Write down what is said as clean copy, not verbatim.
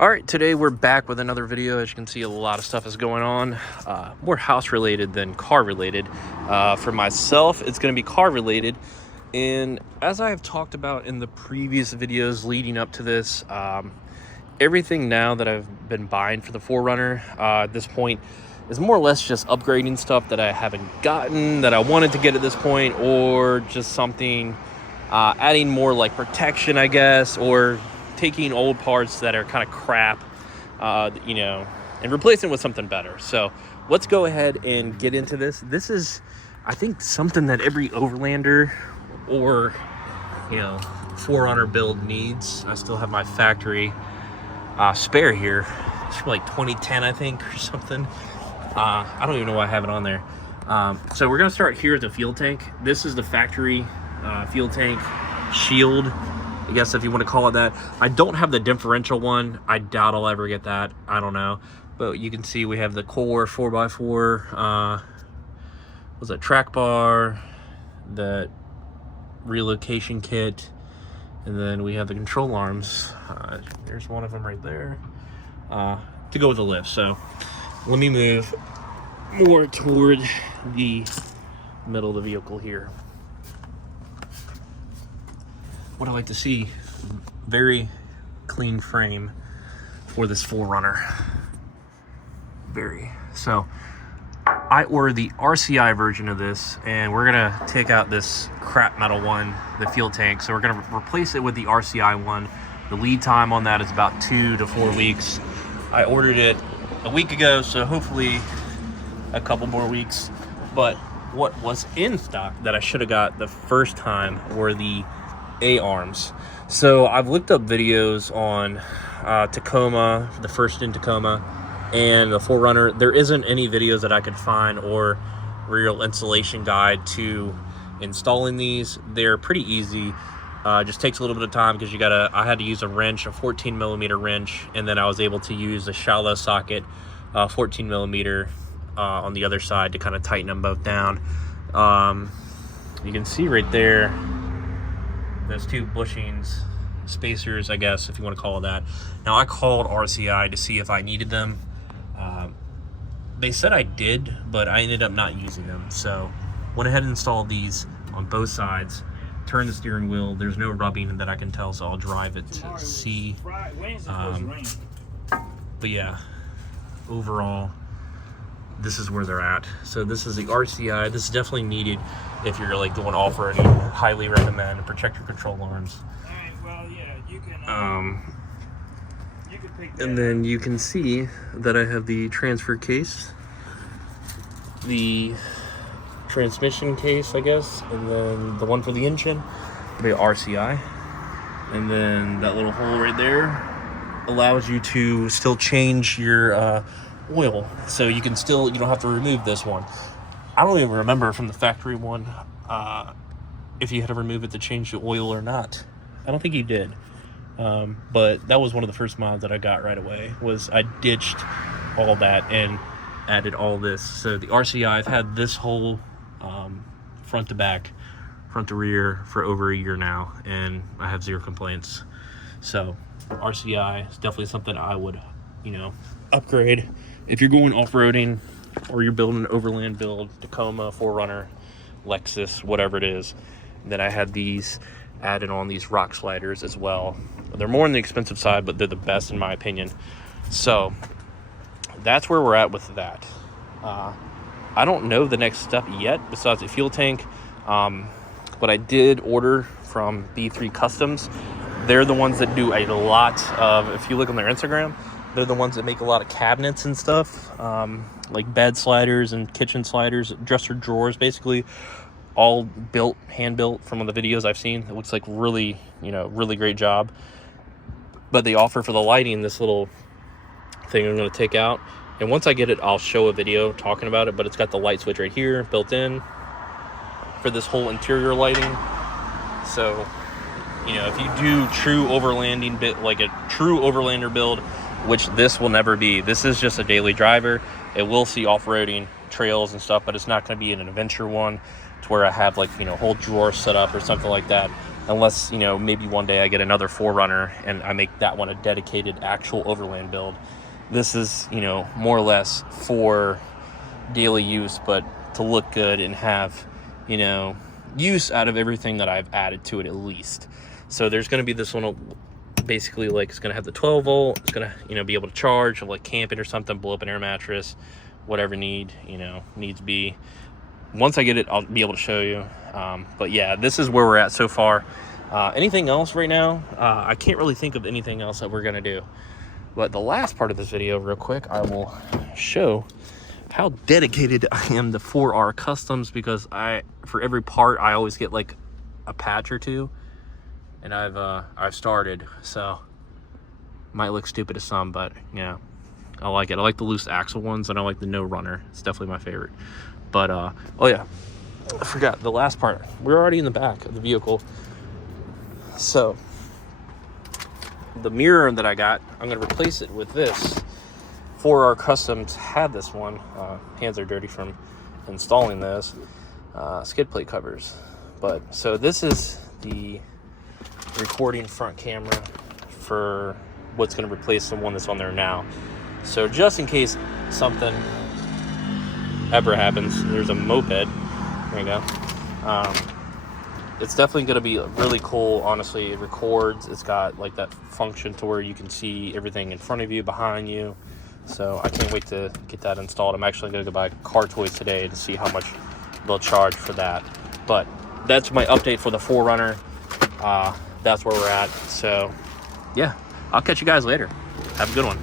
All right, today we're back with another video. As you can see, a lot of stuff is going on, more house related than car related. For myself, it's going to be car related. And as I have talked about in the previous videos leading up to this, everything now that I've been buying for the 4Runner at this point is more or less just upgrading stuff that I haven't gotten, that I wanted to get at this point, or just something, adding more like protection, I guess, or taking old parts that are kind of crap, and replacing it with something better. So let's go ahead and get into this. This is, I think, something that every Overlander or, 4Runner build needs. I still have my factory spare here. It's from like 2010, I think, or something. I don't even know why I have it on there. So we're gonna start here at the fuel tank. This is the factory fuel tank shield, I guess, if you want to call it that. I don't have the differential one. I doubt I'll ever get that. I don't know. But you can see we have the core 4x4, was that track bar, the relocation kit, and then we have the control arms. There's one of them right there, to go with the lift. So let me move more toward the middle of the vehicle here. What I like to see, very clean frame for this 4Runner. Very. So I ordered the RCI version of this, and we're gonna take out this crap metal one, the fuel tank. So we're gonna replace it with the RCI one. The lead time on that is about 2 to 4 weeks. I ordered it a week ago, so hopefully a couple more weeks. But what was in stock that I should have got the first time were the A-arms. So I've looked up videos on Tacoma, the first in Tacoma, and the 4Runner. There isn't any videos that I could find or real installation guide to installing these. They're pretty easy. Just takes a little bit of time because I had to use a wrench, a 14 millimeter wrench, and then I was able to use a shallow socket 14 millimeter on the other side to kind of tighten them both down. You can see right there those two bushings, spacers, I guess, if you want to call it that. Now, I called RCI to see if I needed them. They said I did, but I ended up not using them. So went ahead and installed these on both sides. Turn the steering wheel. There's no rubbing that I can tell, so I'll drive it to see. But yeah, overall, this is where they're at. So this is the RCI. This is definitely needed if you're like going off-roading. Highly recommend, and protect your control arms. Well, yeah, you can pick that. And then you can see that I have the transfer case, the transmission case, I guess, and then the one for the engine, the RCI. And then that little hole right there allows you to still change your oil. So you don't have to remove this one. I don't even remember from the factory one if you had to remove it to change the oil or not. I don't think you did. But that was one of the first mods that I got right away, was I ditched all that and added all this. So the RCI, I've had this whole front to back, front to rear for over a year now, and I have zero complaints. So RCI is definitely something I would, upgrade if you're going off-roading or you're building an Overland build, Tacoma, 4Runner, Lexus, whatever it is. And then I had these added on, these rock sliders as well. They're more on the expensive side, but they're the best in my opinion. So that's where we're at with that. I don't know the next step yet besides the fuel tank. But I did order from B3 Customs. They're the ones that do a lot of, if you look on their Instagram, they're the ones that make a lot of cabinets and stuff, like bed sliders and kitchen sliders, dresser drawers, basically all built, hand built from the videos I've seen. It looks like really great job. But they offer for the lighting this little thing I'm going to take out. And once I get it, I'll show a video talking about it. But it's got the light switch right here built in for this whole interior lighting. So, if you do true overlanding bit, like a true Overlander build, which this will never be. This is just a daily driver. It will see off-roading trails and stuff, but it's not going to be an adventure one to where I have whole drawer set up or something like that. unless, you know, maybe one day I get another 4Runner and I make that one a dedicated actual Overland build. This is, you know, more or less for daily use, but to look good and have, you know, use out of everything that I've added to it at least. So there's going to be this one, basically, like, it's going to have the 12 volt, it's going to, you know, be able to charge, like camping or something, blow up an air mattress, whatever needs be. Once I get it, I'll be able to show you. But yeah, this is where we're at so far. Anything else right now? I can't really think of anything else that we're going to do. But the last part of this video, real quick, I will show how dedicated I am to 4R Customs, because for every part, I always get like a patch or two, and I've started. So might look stupid to some, but yeah, I like it. I like the loose axle ones, and I like the no runner. It's definitely my favorite. But oh yeah, I forgot the last part. We're already in the back of the vehicle. So the mirror that I got, I'm gonna replace it with this. 4R Customs had this one. Hands are dirty from installing this. Skid plate covers. But so this is the recording front camera for what's going to replace the one that's on there now. So just in case something ever happens, there's a moped. There you go. It's definitely going to be really cool. Honestly, it records. It's got like that function to where you can see everything in front of you, behind you. So I can't wait to get that installed. I'm actually going to go buy car toys today to see how much they'll charge for that. But that's my update for the 4Runner. That's where we're at. So yeah, I'll catch you guys later. Have a good one.